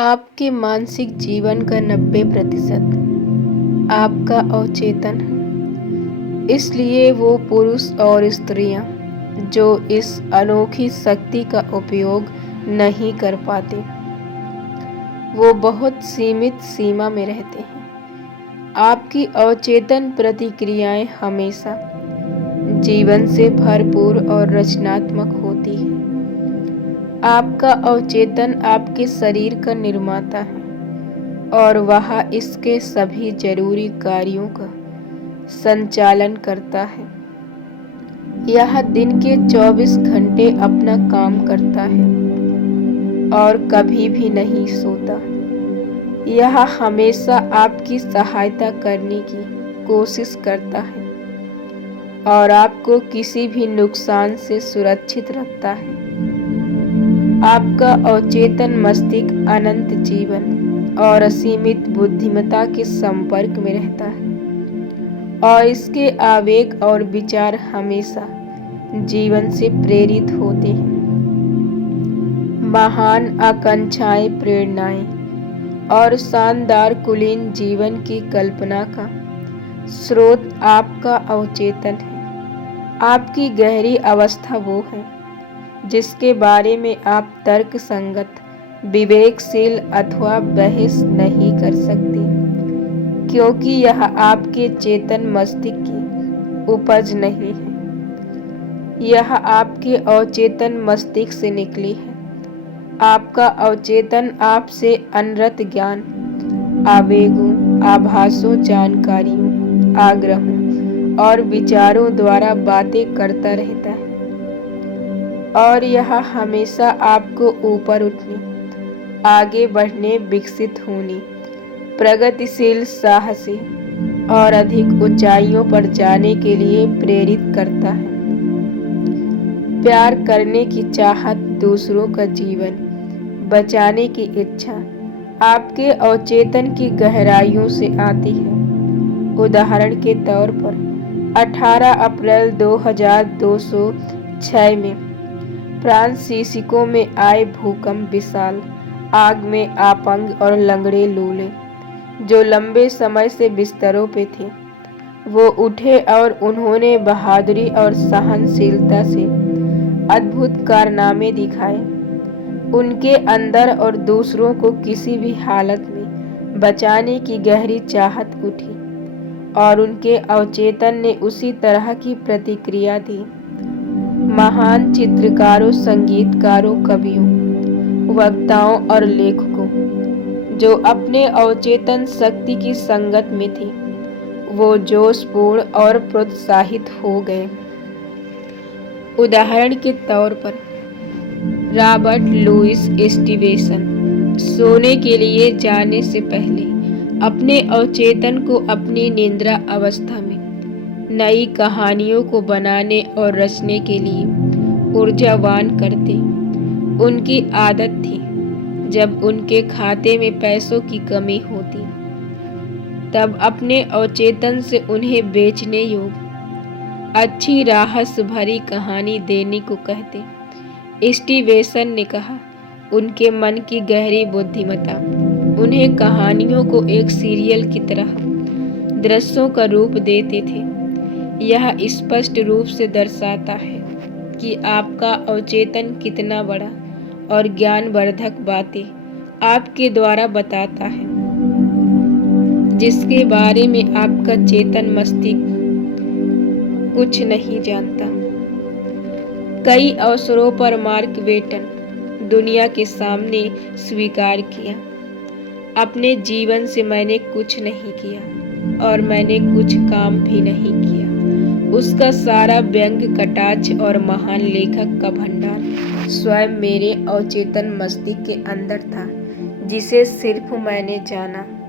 आपके मानसिक जीवन का 90% आपका अवचेतन है। इसलिए वो पुरुष और स्त्रियां जो इस अनोखी शक्ति का उपयोग नहीं कर पाते, वो बहुत सीमित सीमा में रहते हैं। आपकी अवचेतन प्रतिक्रियाएं हमेशा जीवन से भरपूर और रचनात्मक होती है। आपका अवचेतन आपके शरीर का निर्माता है और वह इसके सभी जरूरी कार्यों का संचालन करता है। यह दिन के 24 घंटे अपना काम करता है और कभी भी नहीं सोता। यह हमेशा आपकी सहायता करने की कोशिश करता है और आपको किसी भी नुकसान से सुरक्षित रखता है। आपका अवचेतन मस्तिष्क अनंत जीवन और असीमित बुद्धिमत्ता के संपर्क में रहता है और इसके आवेग और विचार हमेशा जीवन से प्रेरित होते हैं। महान आकांक्षाएं, प्रेरणाएं और शानदार कुलीन जीवन की कल्पना का स्रोत आपका अवचेतन है। आपकी गहरी अवस्था वो है जिसके बारे में आप तर्क संगत, विवेकशील अथवा बहस नहीं कर सकते, क्योंकि यह आपके चेतन मस्तिष्क की उपज नहीं है। यह आपके अवचेतन मस्तिष्क से निकली है। आपका अवचेतन आपसे अनंत ज्ञान, आवेगों, आभासों, जानकारियों, आग्रहों और विचारों द्वारा बातें करता रहता है और यह हमेशा आपको ऊपर उठने, आगे बढ़ने, विकसित होने, प्रगतिशील, साहसी और अधिक ऊंचाइयों पर जाने के लिए प्रेरित करता है। प्यार करने की चाहत, दूसरों का जीवन बचाने की इच्छा आपके अवचेतन की गहराइयों से आती है। उदाहरण के तौर पर 18 अप्रैल 2206 में फ्रांसिस्को में आए भूकंप विशाल आग में अपंग और लंगड़े लूले जो लंबे समय से बिस्तरों पे थे, वो उठे और उन्होंने बहादुरी और सहनशीलता से अद्भुत कारनामे दिखाए। उनके अंदर और दूसरों को किसी भी हालत में बचाने की गहरी चाहत उठी और उनके अवचेतन ने उसी तरह की प्रतिक्रिया दी। महान चित्रकारों, संगीतकारों, कवियों, वक्ताओं और लेखकों जो अपने अवचेतन शक्ति की संगत में थे, वो जोशपूर्ण और प्रोत्साहित हो गए। उदाहरण के तौर पर रॉबर्ट लुइस स्टीवेंसन सोने के लिए जाने से पहले अपने अवचेतन को अपनी निद्रा अवस्था में नई कहानियों को बनाने और रचने के लिए ऊर्जावान करते। उनकी आदत थी, जब उनके खाते में पैसों की कमी होती, तब अपने अवचेतन से उन्हें बेचने योग्य अच्छी राहत भरी कहानी देने को कहते। स्टीवेंसन ने कहा, उनके मन की गहरी बुद्धिमत्ता उन्हें कहानियों को एक सीरियल की तरह दृश्यों का रूप देते थे। यह स्पष्ट रूप से दर्शाता है कि आपका अवचेतन कितना बड़ा और ज्ञानवर्धक बातें आपके द्वारा बताता है, जिसके बारे में आपका चेतन मस्तिष्क कुछ नहीं जानता। कई अवसरों पर मार्क ट्वेन दुनिया के सामने स्वीकार किया, अपने जीवन से मैंने कुछ नहीं किया और मैंने कुछ काम भी नहीं किया। उसका सारा व्यंग, कटाक्ष और महान लेखक का भंडार स्वयं मेरे अवचेतन मस्तिष्क के अंदर था, जिसे सिर्फ मैंने जाना।